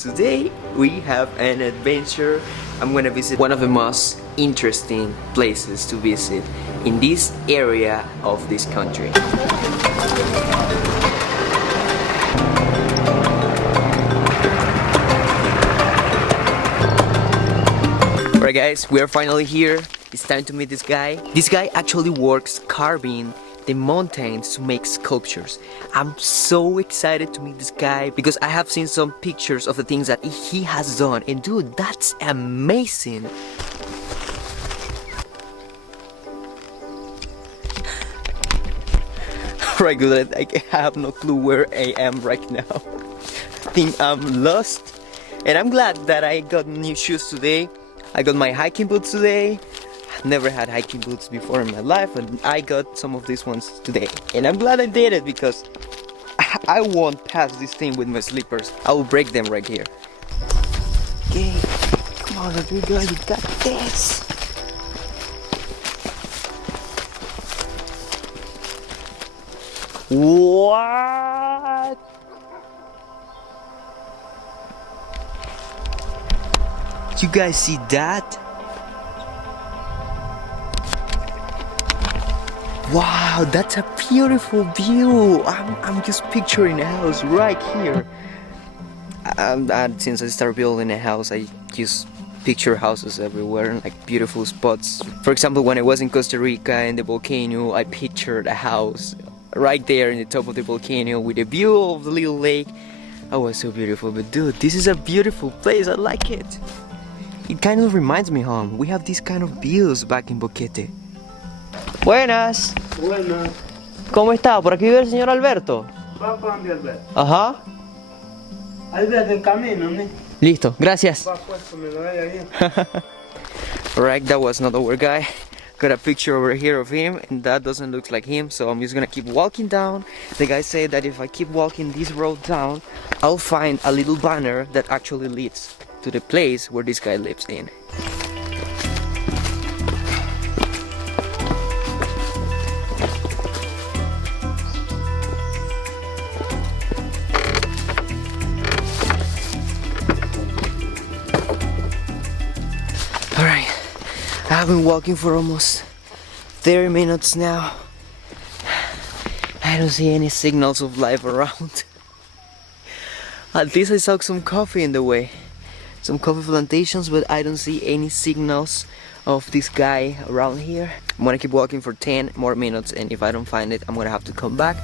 Today we have an adventure. I'm gonna visit one of the most interesting places to visit in this area of this country. Alright guys, we are finally here. It's time to meet this guy. This guy actually works carving the mountains to make sculptures. I'm so excited to meet this guy because I have seen some pictures of the things that he has done, and dude, that's amazing. Right, good. I have no clue where I am right now. I think I'm lost, and I'm glad that I got new shoes today. I got my hiking boots today. Never had hiking boots before in my life, and I got some of these ones today, and I'm glad I did it because I won't pass this thing with my slippers. I will break them right here. Okay, come on, little girl, you got this. What? You guys see that? Wow, that's a beautiful view. I'm just picturing a house right here. Since I started building a house, I just picture houses everywhere, like beautiful spots. For example, when I was in Costa Rica in the volcano, I pictured a house right there in the top of the volcano with a view of the little lake. Oh, it was so beautiful. But dude, this is a beautiful place. I like it. It kind of reminds me home. We have these kind of views back in Boquete. Buenas. Buenas. ¿Cómo está? ¿Por aquí vive el señor Alberto? Va para donde Alberto. Ajá. Alberto, el camino, ¿no? Listo, gracias. Va puesto, me lo vaya bien. Alright, that was not our guy. Got a picture over here of him, and that doesn't look like him, so I'm just gonna keep walking down. The guy said that if I keep walking this road down, I'll find a little banner that actually leads to the place where this guy lives in. Alright, I've been walking for almost 30 minutes now. I don't see any signals of life around. At least I saw some coffee in the way. Some coffee plantations, but I don't see any signals of this guy around here. I'm gonna keep walking for 10 more minutes, and if I don't find it, I'm gonna have to come back.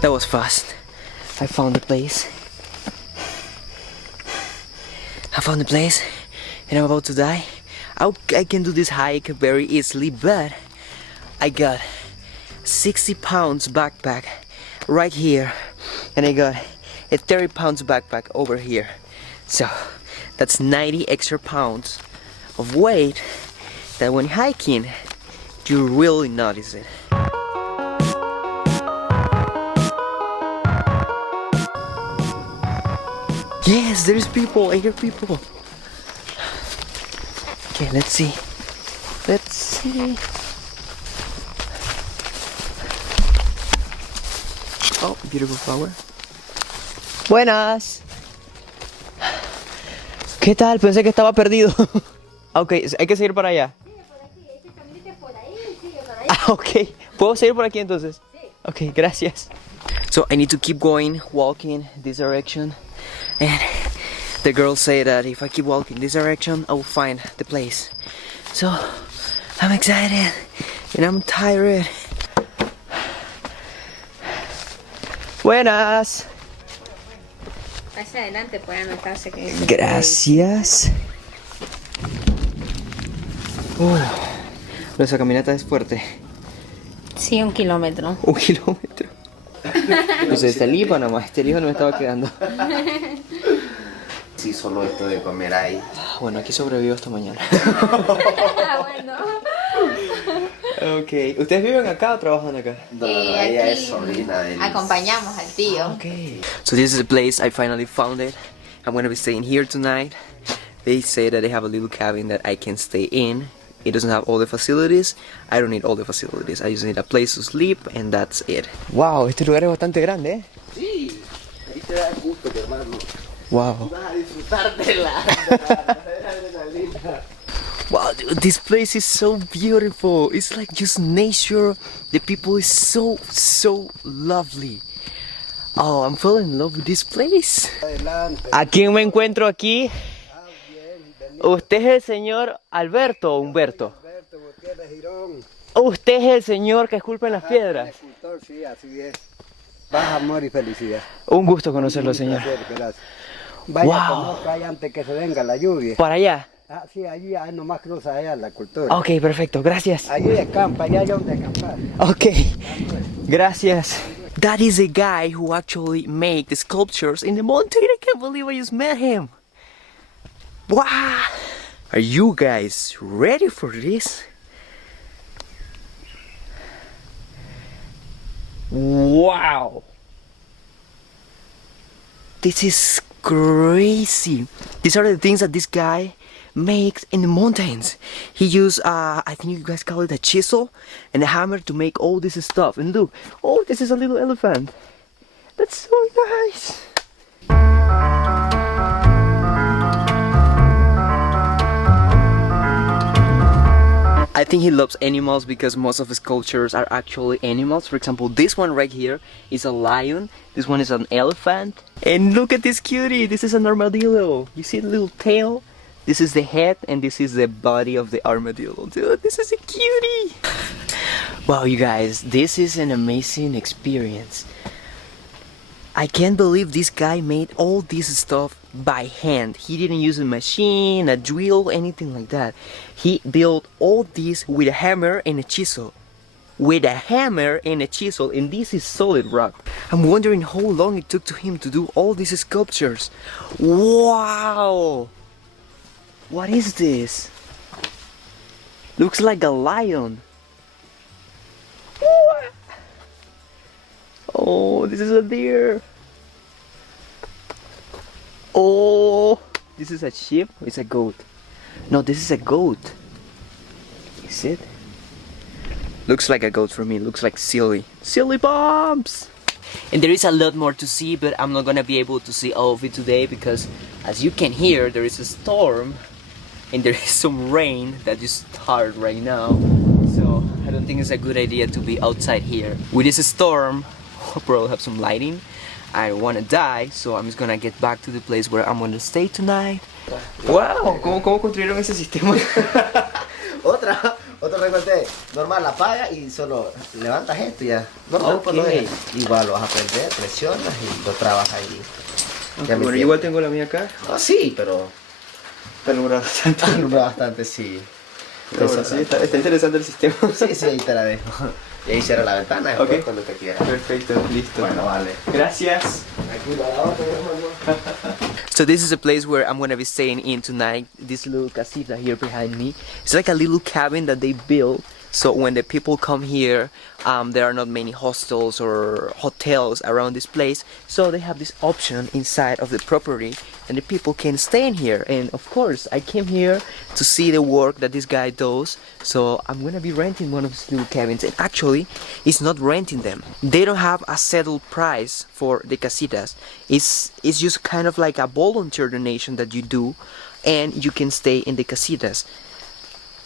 That was fast. I found the place. I found the place, and I'm about to die. I can do this hike very easily, but I got 60 pounds backpack right here, and I got a 30 pounds backpack over here. So that's 90 extra pounds of weight that when hiking, you really notice it. Yes, there's people. I hear people. Okay, let's see. Let's see. Oh, beautiful flower. Buenas. ¿Qué tal? Pensé que estaba perdido. Ok, hay que seguir para allá. Sí, por aquí, es que caminite por ahí, sigue por ahí. Ah, ok. ¿Puedo seguir por aquí entonces? Sí. Ok, gracias. So I need to keep going, walking this direction. And the girls say that if I keep walking this direction, I will find the place. So I'm excited and I'm tired. Buenas. Hacia adelante puede anotarse que Gracias. Esa caminata es fuerte. Sí, 1 kilómetro. 1 kilómetro. Pues este lipo nomás, este lipo no me estaba quedando. Sí, solo esto de comer ahí. Bueno, aquí sobrevivo hasta mañana. Bueno. Ok, ¿ustedes viven acá o trabajan acá? No, ella es sobrina de él. Acompañamos al tío. Okay. So this is the place I finally found it. I'm gonna be staying here tonight. They say that they have a little cabin that I can stay in It doesn't have all the facilities. I don't need all the facilities. I just need a place to sleep and that's it. Wow, este lugar es bastante grande, ¿eh? Sí, ahí te da gusto, mi hermano. Wow. Vas a disfrutar de la adrenalina. Wow, dude, this place is so beautiful. It's like just nature. The people is so lovely. Oh, I'm falling in love with this place. Adelante. ¿A quién me encuentro aquí? Ah, bien, venido. ¿Usted es el señor Alberto o Humberto? Alberto Gutiérrez Girón. ¿Usted es el señor que esculpe en las piedras? Agricultor, sí, así es. Paz, amor y felicidad. Un gusto conocerlo, señor. Placer, gracias. Vaya, Wow. conozca ahí antes que se venga la lluvia. ¿Para allá? Ah, sí, allí nomás cruza allá la cultura. Ok, perfecto, gracias. Allí acampa, allá hay donde acampar. Ok, gracias. That is a guy who actually made the sculptures in the mountain. I can't believe I just met him. Wow! Are you guys ready for this? Wow! This is crazy. These are the things that this guy makes in the mountains. He used, I think you guys call it a chisel and a hammer to make all this stuff. And look, oh, this is a little elephant. That's so nice. I think he loves animals because most of his sculptures are actually animals. For example, this one right here is a lion. This one is an elephant. And look at this cutie. This is an armadillo. You see the little tail? This is the head and this is the body of the armadillo. Dude, this is a cutie. Wow, you guys, this is an amazing experience. I can't believe this guy made all this stuff by hand. He didn't use a machine, a drill, anything like that. He built all this with a hammer and a chisel. With a hammer and a chisel, and this is solid rock. I'm wondering how long it took to him to do all these sculptures. Wow! What is this? Looks like a lion. What? Oh, this is a deer. Oh, this is a sheep? Or it's a goat? No, this is a goat. Is it? Looks like a goat for me. Looks like silly. Silly bombs! And there is a lot more to see, but I'm not gonna be able to see all of it today because, as you can hear, there is a storm and there is some rain that just started right now. So I don't think it's a good idea to be outside here. With this storm, I'll probably have some lighting. I wanna die, so I'm just gonna get back to the place where I'm gonna stay tonight. Wow, ¿cómo construyeron ese sistema? Otro recorte, normal, apaga y solo levantas esto y ya. Normal, pues lo dejas. Igual lo vas a aprender, presionas y lo trabajas ahí. Okay, bueno, igual tengo la mía acá. Ah, sí, pero Alumbra bastante. alumbra bastante, sí. Pero bueno, sí, está interesante el sistema. Sí, sí, ahí te la dejo. Y ahí cierra la ventana después cuando te quieras. Perfecto, listo. Bueno, vale. Gracias. So this is a place where I'm gonna be staying in tonight. This little casita here behind me. It's like a little cabin that they built. So when the people come here, there are not many hostels or hotels around this place. So they have this option inside of the property and the people can stay in here. And of course, I came here to see the work that this guy does. So I'm gonna be renting one of these little cabins. And actually, it's not renting them. They don't have a settled price for the casitas. It's just kind of like a volunteer donation that you do and you can stay in the casitas.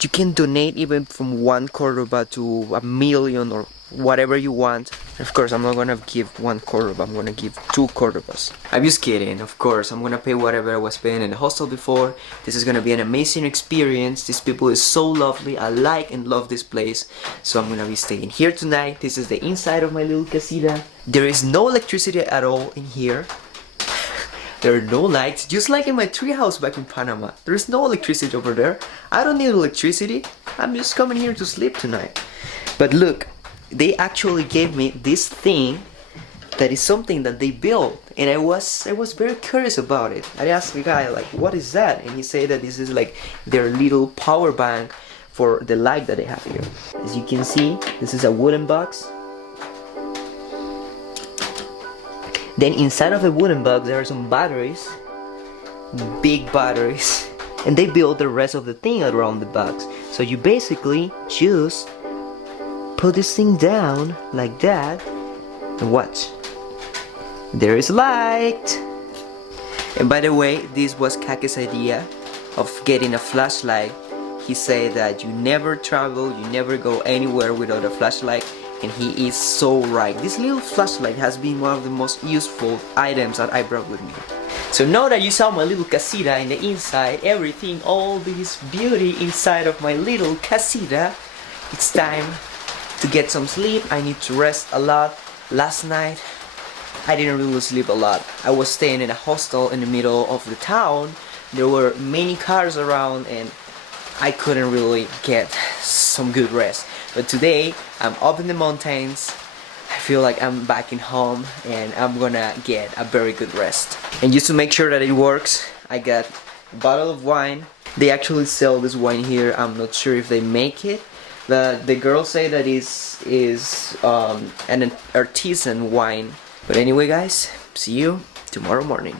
You can donate even from 1 Cordoba to 1,000,000 or whatever you want. Of course, I'm not gonna give 1 Cordoba, I'm gonna give 2 Cordobas. I'm just kidding, of course, I'm gonna pay whatever I was paying in the hostel before. This is gonna be an amazing experience. These people is so lovely, I like and love this place. So I'm gonna be staying here tonight. This is the inside of my little casita. There is no electricity at all in here. There are no lights, just like in my treehouse back in Panama. There's no electricity over there. I don't need electricity. I'm just coming here to sleep tonight. But look, they actually gave me this thing that is something that they built, and I was very curious about it. I asked the guy like, what is that? And he said that this is like their little power bank for the light that they have here. As you can see, this is a wooden box. Then inside of the wooden box there are some batteries, big batteries, and they built the rest of the thing around the box. So you basically just put this thing down like that and watch. There is light. And by the way, this was Kake's idea of getting a flashlight. He said that you never travel, you never go anywhere without a flashlight, and he is so right. This little flashlight has been one of the most useful items that I brought with me. So now that you saw my little casita in the inside, everything, all this beauty inside of my little casita, it's time to get some sleep. I need to rest a lot. Last night, I didn't really sleep a lot. I was staying in a hostel in the middle of the town. There were many cars around and I couldn't really get some good rest. But today, I'm up in the mountains. I feel like I'm back in home and I'm gonna get a very good rest. And just to make sure that it works, I got a bottle of wine. They actually sell this wine here. I'm not sure if they make it. The girls say that is an artisan wine. But anyway guys, see you tomorrow morning.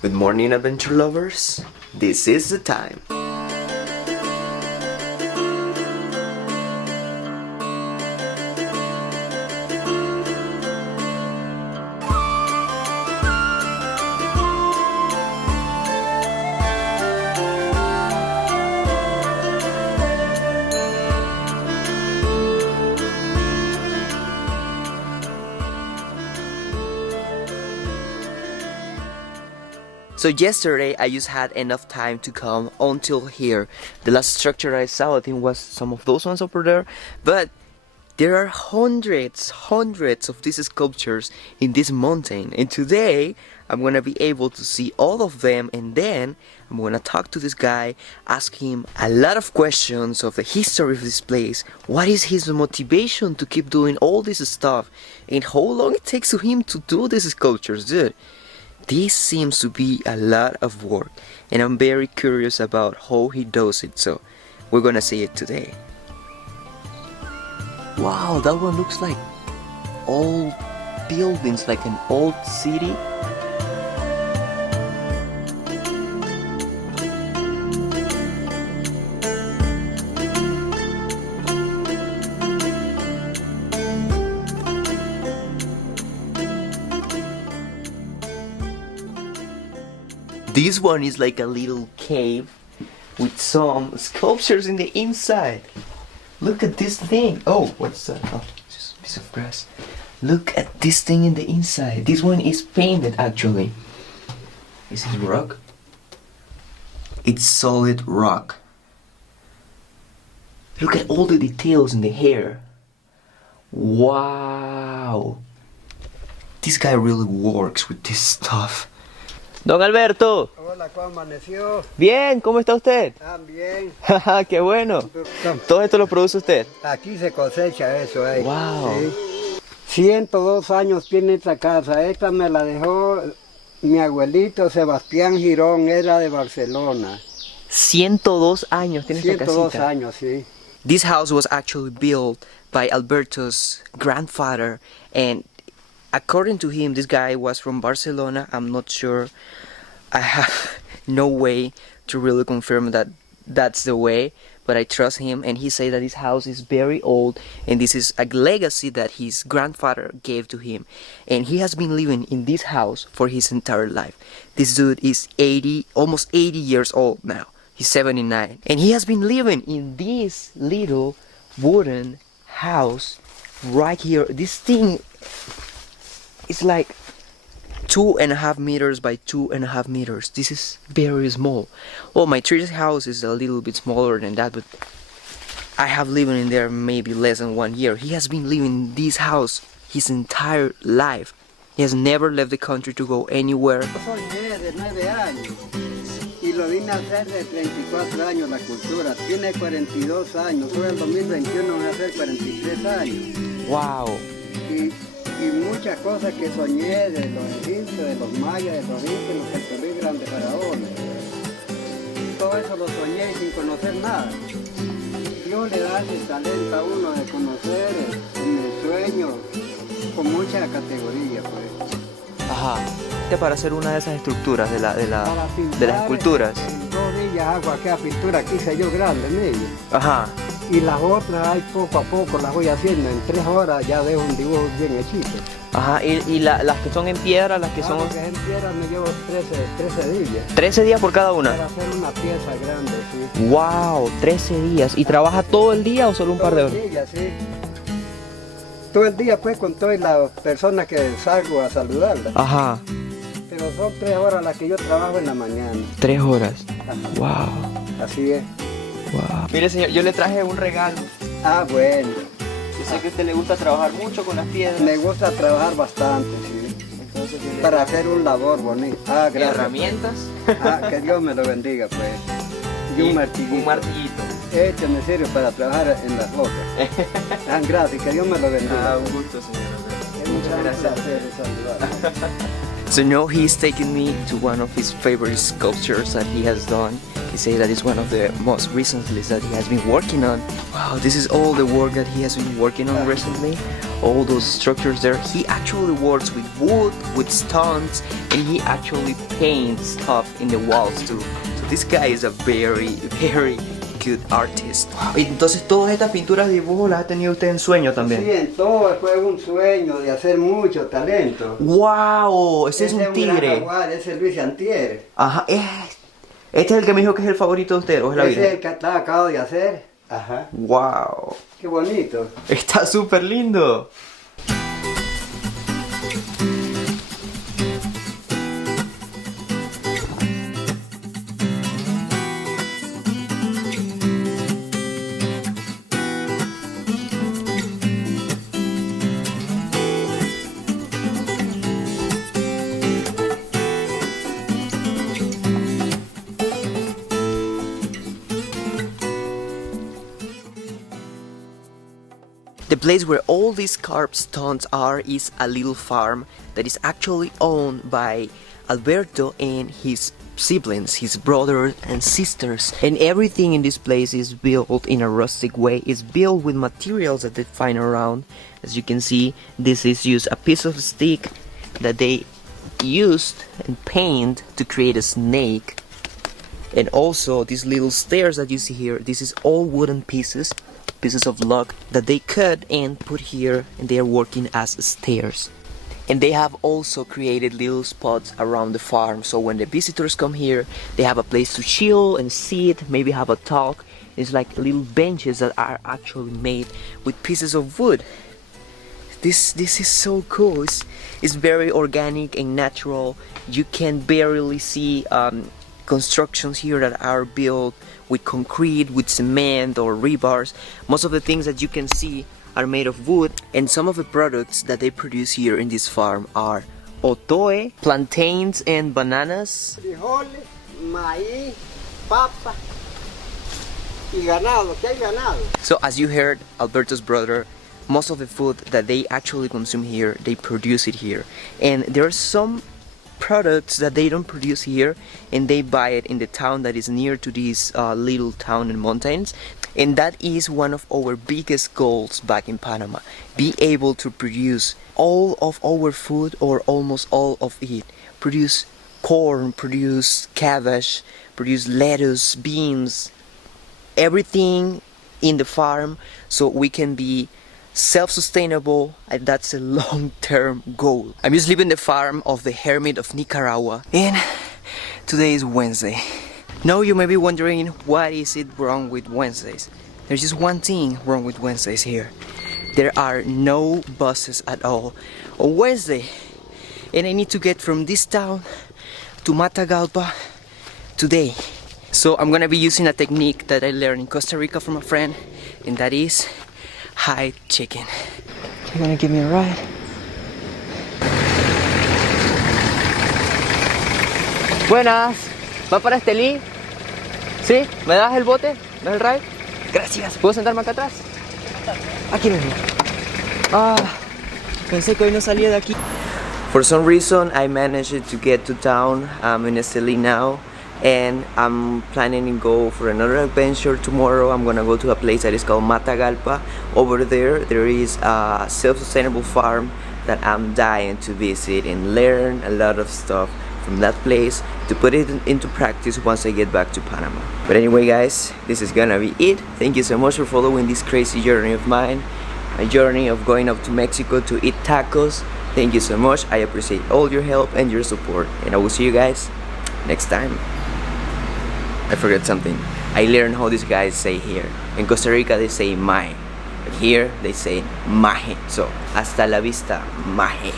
Good morning, adventure lovers. This is the time. So yesterday I just had enough time to come until here. The last structure I saw, I think, was some of those ones over there. But there are hundreds of these sculptures in this mountain. And today I'm gonna be able to see all of them, and then I'm gonna talk to this guy, ask him a lot of questions of the history of this place. What is his motivation to keep doing all this stuff? And how long it takes to him to do these sculptures, dude. This seems to be a lot of work, and I'm very curious about how he does it, so we're gonna see it today. Wow, that one looks like old buildings, like an old city. This one is like a little cave with some sculptures in the inside. Look at this thing. Oh, what's that? Oh, just a piece of grass. Look at this thing in the inside. This one is painted actually. Is it rock? It's solid rock. Look at all the details in the hair. Wow. This guy really works with this stuff. Don Alberto. Hola, ¿cómo amaneció? Bien, ¿cómo está usted? Ah, bien. ¡Qué bueno! ¿Todo esto lo produce usted? Aquí se cosecha eso, Wow. Sí. 102 años tiene esta casa. Esta me la dejó mi abuelito Sebastián Girón, era de Barcelona. 102 años tiene esta 102 casita. años, sí. This house was actually built by Alberto's grandfather, and according to him, this guy was from Barcelona. I'm not sure. I have no way to really confirm that that's the way, but I trust him, and he said that his house is very old, and this is a legacy that his grandfather gave to him, and he has been living in this house for his entire life. This dude is 80, almost 80 years old now. He's 79, and he has been living in this little wooden house right here. This thing is like 2.5 meters by 2.5 meters. This is very small. Well, my tree's house is a little bit smaller than that, but I have lived in there maybe less than 1 year. He has been living in this house his entire life. He has never left the country to go anywhere. Soy de 9 años y lo vine a hacer de 34 años la cultura. Tiene 42 años. Ahora el 2021 van a hacer 43 años. Wow. Y y muchas cosas que soñé de los egipcios, de los mayas, de los incas, los terribles grandes faraones. Todo eso lo soñé sin conocer nada. Dios le da ese talento a uno de conocer en el sueño con mucha categoría, pues. Ajá. Para hacer una de esas estructuras de las esculturas. En 2 días hago aquella pintura que hice yo grande en ella. Ajá. Y las otras ahí poco a poco las voy haciendo. En 3 horas ya dejo un dibujo bien hechito. Ajá, y las que son en piedra, las que son... Las que en piedra me llevo 13 días. 13 días por cada una. Para hacer una pieza grande, sí. Wow, 13 días. ¿Y trabaja todo el día o solo un par de horas? Todo el día, sí. Todo el día pues con todas las personas que salgo a saludarlas. Ajá. Pero son 3 horas las que yo trabajo en la mañana. 3 horas. Ajá. Wow. Así es. Wow. Mire señor, yo le traje un regalo. Ah, bueno. Yo sé que a usted le gusta trabajar mucho con las piedras. Me gusta trabajar bastante, sí. Entonces yo le Para hacer un labor bonito. Ah, gracias. herramientas. Ah, que Dios me lo bendiga, pues. Y un martillito. Un martillito. Este me sirve para trabajar en las rocas. Ah, gracias, que Dios me lo bendiga. Ah, un gusto, señor Alberto. Muchas gracias. Saludar. So now he's taking me to one of his favorite sculptures that he has done. He said that it's one of the most recently that he has been working on. Wow, this is all the work that he has been working on recently. All those structures there. He actually works with wood, with stones, and he actually paints stuff in the walls too. So this guy is a very, very good artist. Entonces todas estas pinturas de dibujo las ha tenido usted en sueño también. Sí, en todo fue un sueño de hacer mucho talento. Wow, ese es un gran tigre. jaguar, ese es Luis Antier. Ajá, este es el que me dijo que es el favorito de usted, ¿o es la Ese es Virgen? el que acabo de hacer. Ajá. Wow, Qué bonito. está súper lindo. The place where all these carved stones are is a little farm that is actually owned by Alberto and his siblings, his brothers and sisters. And everything in this place is built in a rustic way. It's built with materials that they find around. As you can see, this is just a piece of stick that they used and paint to create a snake. And also these little stairs that you see here, this is all wooden pieces of log that they cut and put here, and they are working as stairs. And they have also created little spots around the farm, so when the visitors come here, they have a place to chill and sit, maybe have a talk. It's like little benches that are actually made with pieces of wood. This is so cool. It's very organic and natural. You can barely see constructions here that are built with concrete, with cement or rebars. Most of the things that you can see are made of wood, and some of the products that they produce here in this farm are otoe, plantains and bananas. Frijoles, maíz, papa y ganado, que hay ganado. So as you heard Alberto's brother, most of the food that they actually consume here, they produce it here. And there are some products that they don't produce here, and they buy it in the town that is near to this little town and mountains. And that is one of our biggest goals back in Panama. Be able to produce all of our food, or almost all of it. Produce corn, produce cabbage, produce lettuce, beans, everything in the farm, so we can be self-sustainable, and that's a long-term goal. I'm just leaving the farm of the Hermit of Nicaragua, and today is Wednesday. Now you may be wondering, what is it wrong with Wednesdays? There's just one thing wrong with Wednesdays here. There are no buses at all on Wednesday, and I need to get from this town to Matagalpa today. So I'm gonna be using a technique that I learned in Costa Rica from a friend, and that is hide chicken. You're gonna give me a ride? Buenas, ¿va para Estelí? ¿Sí? ¿Me das el bote? ¿Me das el ride? Gracias. ¿Puedo sentarme acá atrás? Aquí mismo. Pensé que hoy no salía de aquí. For some reason, I managed to get to town. I'm in Esteli now, and I'm planning to go for another adventure tomorrow. I'm gonna go to a place that is called Matagalpa. Over there, there is a self-sustainable farm that I'm dying to visit and learn a lot of stuff from that place to put it into practice once I get back to Panama. But anyway guys, this is gonna be it. Thank you so much for following this crazy journey of mine. My journey of going up to Mexico to eat tacos. Thank you so much. I appreciate all your help and your support. And I will see you guys next time. I forgot something. I learned how these guys say here. In Costa Rica they say maje. But here they say maje. So, hasta la vista, maje.